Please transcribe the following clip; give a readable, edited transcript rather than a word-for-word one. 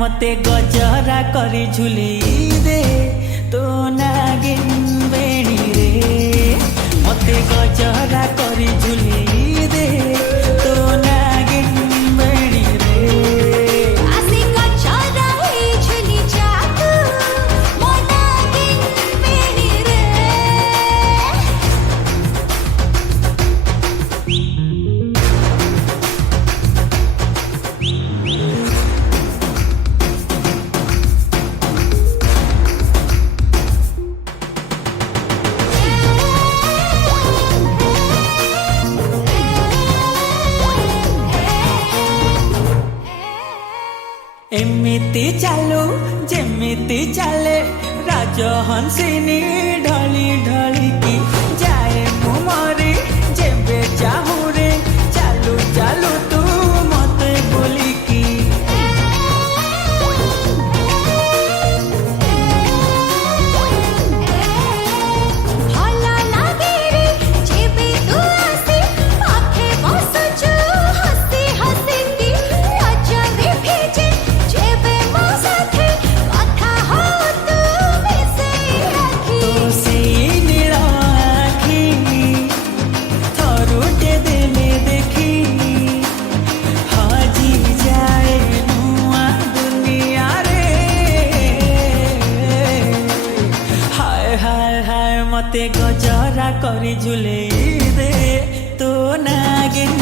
मते गजरा करी झुली दे तो नागिन बेणी रे मते गजरा करी झुली दे तो नागिन बेणी रे आसी गजरा ही झुली जातू मो नागिन बेणी रे एमिति चालू जेमिति चले राजहंसिनी ढली ढली की जाए मुमरी जेबे चाहू रे चालू चालू तू मते बोली की भला लागे रे जेबे तू आसी पाखे बसचु हसी हसी की नजरे भेजे जेबे मो साथे कथा हो तू मिसे आखी तो सी नीला आखी थरुटे देले देखी हाजी जाए नुआ दुनिया रे हाय हाय हाय मते गजरा करी झुले दे तो नागिन